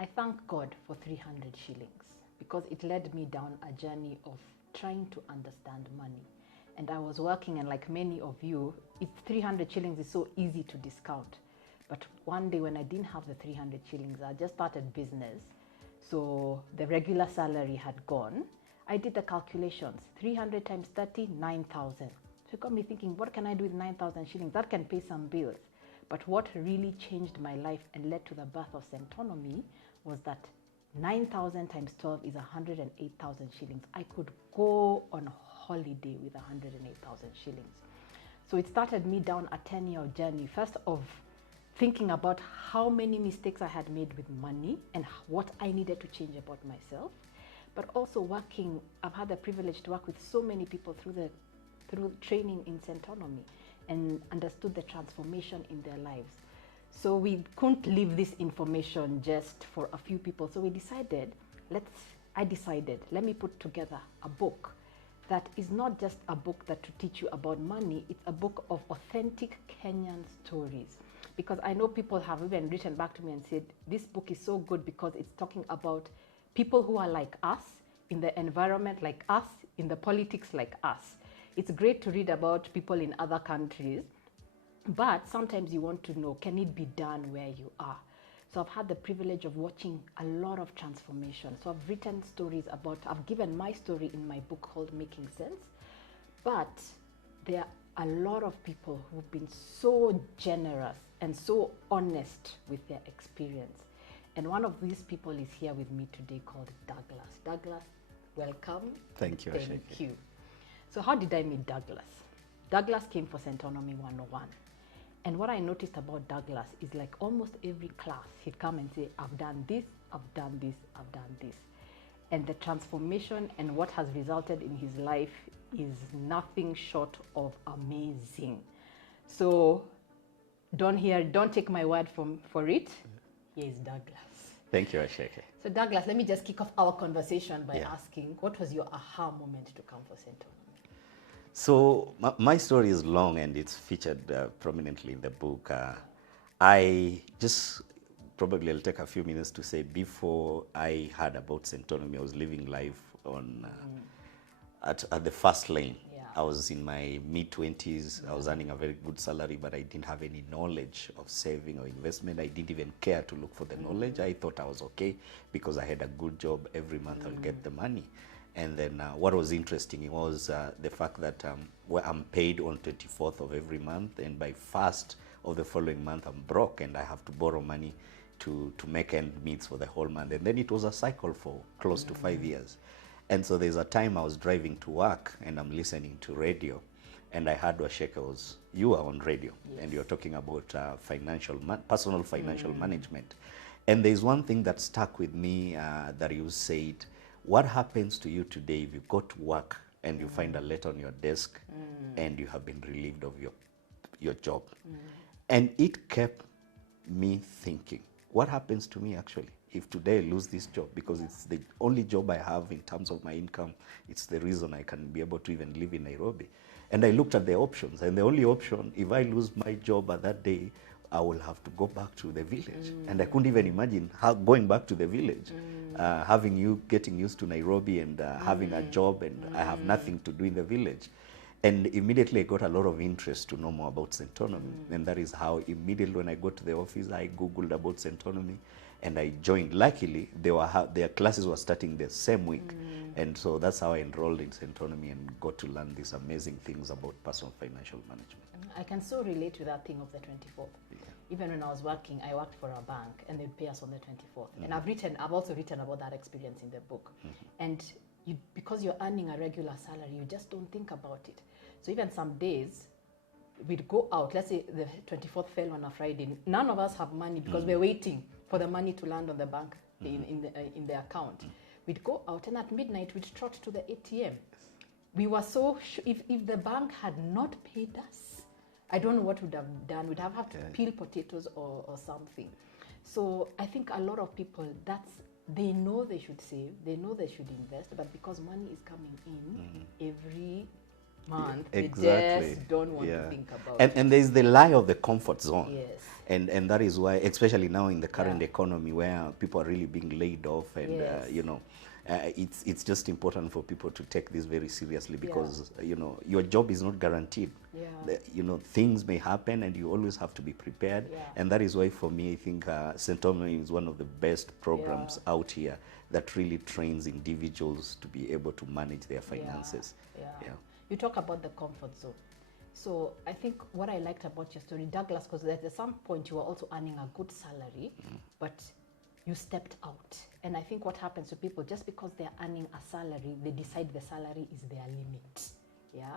I thank God for 300 shillings because it led me down a journey of trying to understand money. And I was working, and like many of you, 300 shillings is so easy to discount. But one day when I didn't have the 300 shillings, I just started business. So the regular salary had gone. I did the calculations, 300 times 30, 9,000. So it got me thinking, what can I do with 9,000 shillings? That can pay some bills. But what really changed my life and led to the birth of Centonomy was that 9,000 times 12 is 108,000 shillings. I could go on holiday with 108,000 shillings. So it started me down a 10-year journey, first of thinking about how many mistakes I had made with money and what I needed to change about myself, but also working. I've had the privilege to work with so many people through training in Centonomy and understood the transformation in their lives. So we couldn't leave this information just for a few people. So we decided, let me put together a book that is not just a book that to teach you about money, it's a book of authentic Kenyan stories. Because I know people have even written back to me and said, this book is so good because it's talking about people who are like us, in the environment like us, in the politics like us. It's great to read about people in other countries, but sometimes you want to know, can it be done where you are? So I've had the privilege of watching a lot of transformation. So I've written stories I've given my story in my book called Making Sense, but there are a lot of people who've been so generous and so honest with their experience. And one of these people is here with me today called Douglas. Douglas, welcome. Thank you, Thank you. So how did I meet Douglas? Douglas came for Centonomy 101. And what I noticed about Douglas is like almost every class, he'd come and say, I've done this, I've done this, I've done this. And the transformation and what has resulted in his life is nothing short of amazing. So don't take my word for it. Here is Douglas. Thank you, Waceke. So Douglas, let me just kick off our conversation by asking, what was your aha moment to come for Centonomy? So my story is long and it's featured prominently in the book. I just probably I'll take a few minutes to say before I heard about Centonomy, I was living life on at the first lane. Yeah. I was in my mid-20s. I was earning a very good salary, but I didn't have any knowledge of saving or investment. I didn't even care to look for the knowledge. I thought I was okay because I had a good job. Every month I'll get the money. And then what was interesting was the fact that I'm paid on 24th of every month, and by 1st of the following month I'm broke and I have to borrow money to make end meet for the whole month. And then it was a cycle for close to 5 years. And so there's a time I was driving to work and I'm listening to radio, and I heard Waceke you were on radio, and you're talking about personal financial management. And there's one thing that stuck with me that you said, what happens to you today if you go to work and you find a letter on your desk and you have been relieved of your job? And it kept me thinking, what happens to me actually if today I lose this job? Because it's the only job I have in terms of my income. It's the reason I can be able to even live in Nairobi. And I looked at the options, and the only option, if I lose my job at that day, I will have to go back to the village. And I couldn't even imagine going back to the village, getting used to Nairobi and having a job, and I have nothing to do in the village. And immediately I got a lot of interest to know more about Centonomy. And that is how immediately when I got to the office, I Googled about Centonomy and I joined. Luckily, their classes were starting the same week. And so that's how I enrolled in Centonomy and got to learn these amazing things about personal financial management. I can so relate to that thing of the 24th. Yeah. Even when I was working, I worked for a bank and they'd pay us on the 24th. And I've also written about that experience in the book. And because you're earning a regular salary, you just don't think about it. So even some days, we'd go out, let's say the 24th fell on a Friday, none of us have money because we're waiting for the money to land on the bank in the account. We'd go out and at midnight we'd trot to the ATM. We were so if the bank had not paid us, I don't know what we'd have done. We'd have to peel potatoes or something. So I think a lot of people, they know they should save, they know they should invest, but because money is coming in every month, Exactly. they just don't want to think about it. And there's the lie of the comfort zone. Yes. And that is why, especially now in the current Yeah. economy where people are really being laid off, and Yes. it's just important for people to take this very seriously, because your job is not guaranteed. Yeah. Things may happen, and you always have to be prepared. Yeah. And that is why, for me, I think Centonomy is one of the best programs out here that really trains individuals to be able to manage their finances. Yeah. You talk about the comfort zone. So I think what I liked about your story, Douglas, because at some point you were also earning a good salary, but you stepped out. And I think what happens to people, just because they're earning a salary, they decide the salary is their limit. Yeah.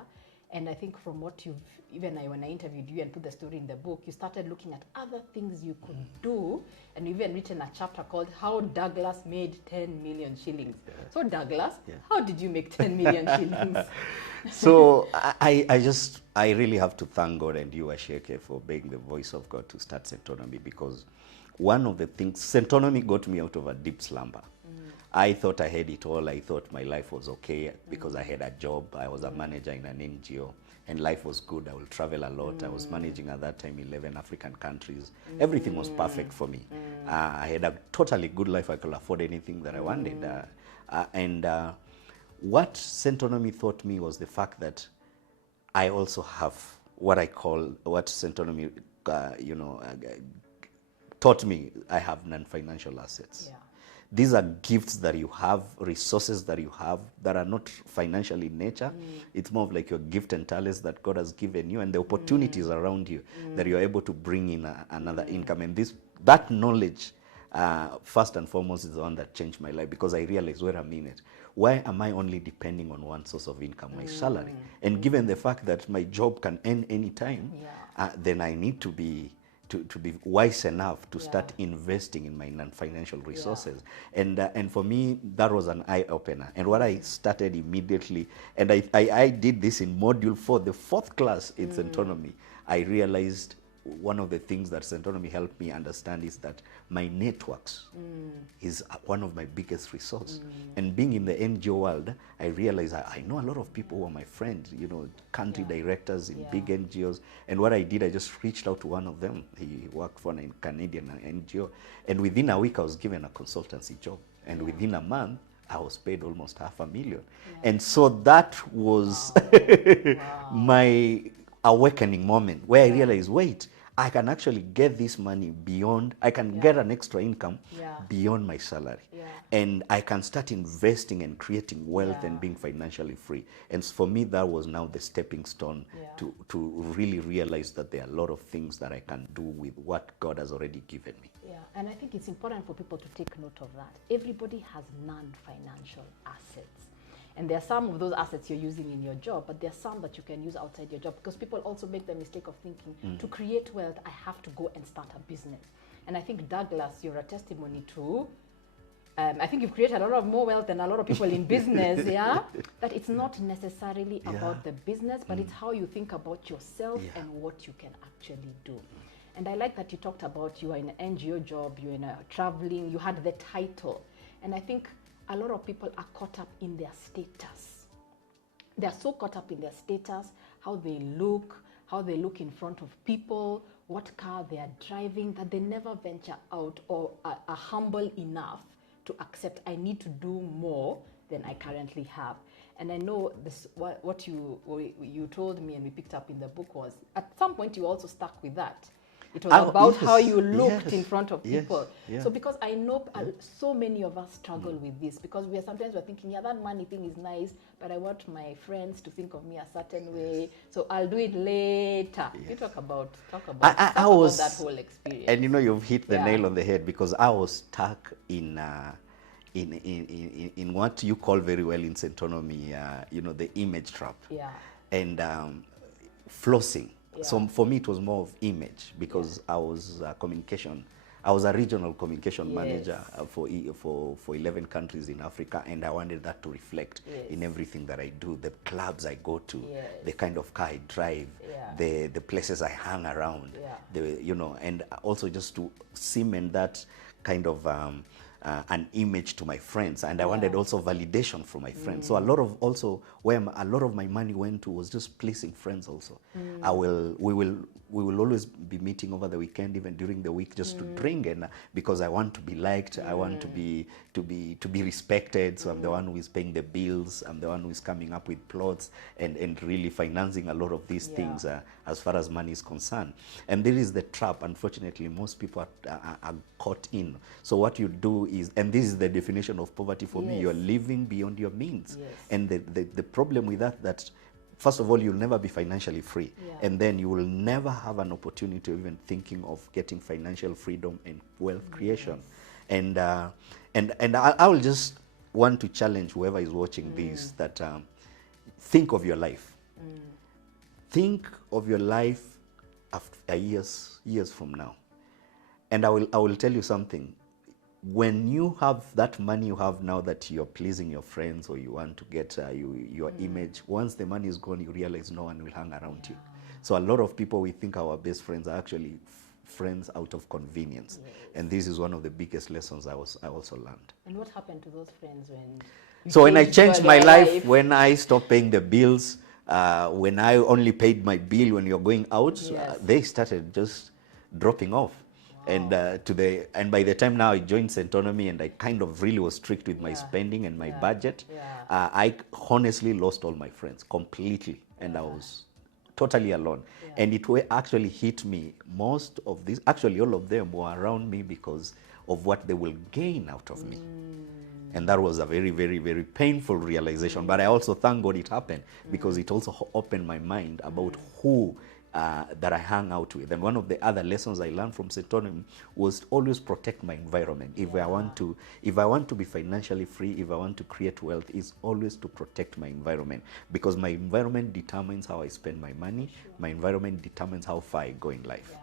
And I think from what when I interviewed you and put the story in the book, you started looking at other things you could do, and you've even written a chapter called How Douglas Made 10 Million Shillings. So Douglas, how did you make 10 million shillings? So I really have to thank God and you, Waceke, for being the voice of God to start Centonomy, because one of the things, Centonomy got me out of a deep slumber. I thought I had it all. I thought my life was okay because I had a job. I was a manager in an NGO, and life was good. I will travel a lot. I was managing at that time 11 African countries. Everything was perfect for me. I had a totally good life. I could afford anything that I wanted. What Centonomy taught me was the fact that I also have what Centonomy, taught me. I have non-financial assets. Yeah. These are gifts that you have, resources that you have that are not financial in nature. It's more of like your gift and talents that God has given you, and the opportunities around you that you're able to bring in another income. And that knowledge, first and foremost, is the one that changed my life, because I realized, wait a minute, why am I only depending on one source of income, my salary? And given the fact that my job can end any time, then I need to be wise enough to start investing in my non-financial resources. And for me, that was an eye-opener. And what I started immediately, and I did this in module 4, the 4th class in Centonomy, I realized one of the things that Centonomy helped me understand is that my networks is one of my biggest resources. And being in the NGO world, I realized I know a lot of people who are my friends, country directors in big NGOs. And what I did, I just reached out to one of them. He worked for a Canadian NGO. And within a week, I was given a consultancy job. And within a month, I was paid almost $500,000. And so that was my awakening moment, where I realized, wait, I can actually get this money beyond, I can get an extra income beyond my salary. And I can start investing and creating wealth and being financially free. And for me, that was now the stepping stone to really realize that there are a lot of things that I can do with what God has already given me. Yeah, and I think it's important for people to take note of that. Everybody has non-financial assets. And there are some of those assets you're using in your job, but there are some that you can use outside your job, because people also make the mistake of thinking, to create wealth, I have to go and start a business. And I think, Douglas, you're a testimony to, I think you've created a lot of more wealth than a lot of people in business, That it's not necessarily about the business, but it's how you think about yourself and what you can actually do. And I like that you talked about you are in an NGO job, you're in a traveling, you had the title. And I think a lot of people are caught up in their status. They're so caught up in their status, how they look in front of people, what car they are driving, that they never venture out or are humble enough to accept, I need to do more than I currently have. And I know this, what you told me and we picked up in the book was, at some point you also stuck with that. It was about how you looked in front of people. So because I know so many of us struggle with this, because sometimes we're thinking, that money thing is nice, but I want my friends to think of me a certain way, so I'll do it later. You talk about that whole experience. And you've hit the nail on the head, because I was stuck in what you call very well in Centonomy, the image trap. And flossing. So for me, it was more of image, because I was I was a regional communication manager for 11 countries in Africa, and I wanted that to reflect in everything that I do, the clubs I go to, the kind of car I drive, the places I hang around, and also just to cement that kind of an image to my friends, and I wanted also validation from my friends. So a lot of also where a lot of my money went to was just pleasing friends also. We will always be meeting over the weekend, even during the week, just to drink, and because I want to be liked, I want to be respected. So I'm the one who is paying the bills, I'm the one who is coming up with plots and really financing a lot of these things as far as money is concerned. And there is the trap, unfortunately, most people are caught in. So what you do is, and this is the definition of poverty for me, you're living beyond your means. And the problem with that first of all, you'll never be financially free. And then you will never have an opportunity of even thinking of getting financial freedom and wealth creation. And I will just want to challenge whoever is watching this, that think of your life. Think of your life after years from now. And I will tell you something. When you have that money you have now that you're pleasing your friends, or you want to get your image, once the money is gone, you realize no one will hang around you. So a lot of people, we think our best friends are actually friends out of convenience. And this is one of the biggest lessons I also learned. And what happened to those friends when when I changed my life, when I stopped paying the bills, when I only paid my bill when you're going out, they started just dropping off. And by the time now I joined Centonomy, and I kind of really was strict with my spending and my budget, I honestly lost all my friends completely, and I was totally alone. And it actually hit me. Most of these, actually all of them, were around me because of what they will gain out of me. And that was a very, very, very painful realization. But I also thank God it happened, because it also opened my mind about who that I hang out with. And one of the other lessons I learned from Centonomy was always protect my environment. If I want to be financially free, if I want to create wealth, is always to protect my environment, because my environment determines how I spend my money. My environment determines how far I go in life.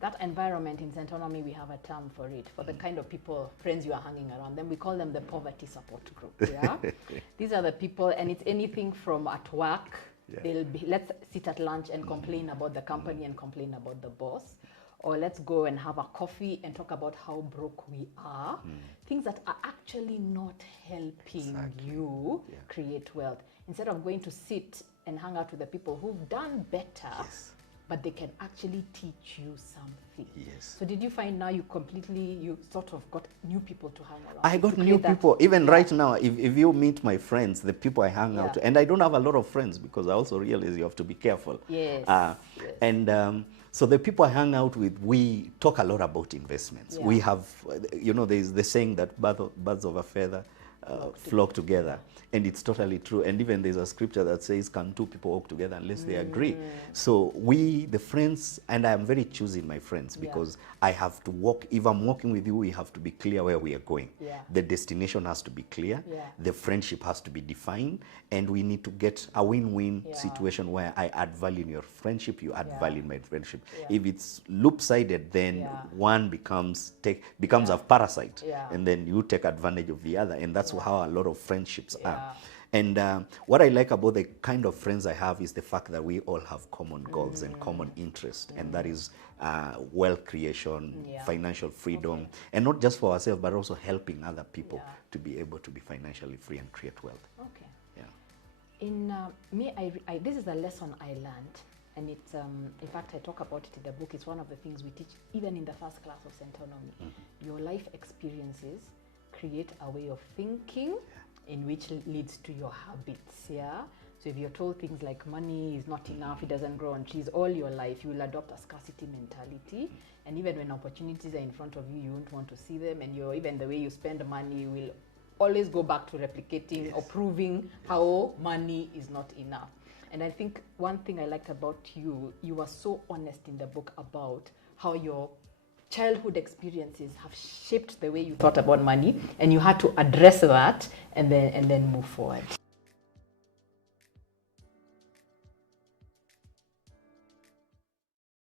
That environment in Centonomy, we have a term for it, for the kind of people, friends you are hanging around them. We call them the poverty support group. These are the people, and it's anything from at work. They'll be, let's sit at lunch and complain about the company and complain about the boss, or let's go and have a coffee and talk about how broke we are. Things that are actually not helping you create wealth. Instead of going to sit and hang out with the people who've done better, but they can actually teach you something. So did you find now you sort of got new people to hang around? I got new people. Even right now, if you meet my friends, the people I hang out to, and I don't have a lot of friends, because I also realize you have to be careful. So the people I hang out with, we talk a lot about investments. We have, there's the saying that birds of a feather flock together. And it's totally true. And even there's a scripture that says, can two people walk together unless they agree? So we, the friends, and I am very choosy in my friends, because I have to walk. If I'm walking with you, we have to be clear where we are going. The destination has to be clear. The friendship has to be defined. And we need to get a win-win situation where I add value in your friendship, you add value in my friendship. If it's loop-sided, then one becomes a parasite. And then you take advantage of the other. And that's how a lot of friendships are. And what I like about the kind of friends I have is the fact that we all have common goals and common interest, and that is wealth creation, financial freedom, and not just for ourselves, but also helping other people to be able to be financially free and create wealth. In this is a lesson I learned, and it's in fact I talk about it in the book. It's one of the things we teach even in the first class of Centonomy. Your life experiences create a way of thinking in which leads to your habits. So if you're told things like money is not enough, it doesn't grow on trees all your life, you will adopt a scarcity mentality. And even when opportunities are in front of you, you won't want to see them, and even the way you spend money will always go back to replicating or proving how money is not enough. And I think one thing I liked about you, you were so honest in the book about how your childhood experiences have shaped the way you thought about money, and you had to address that and then move forward.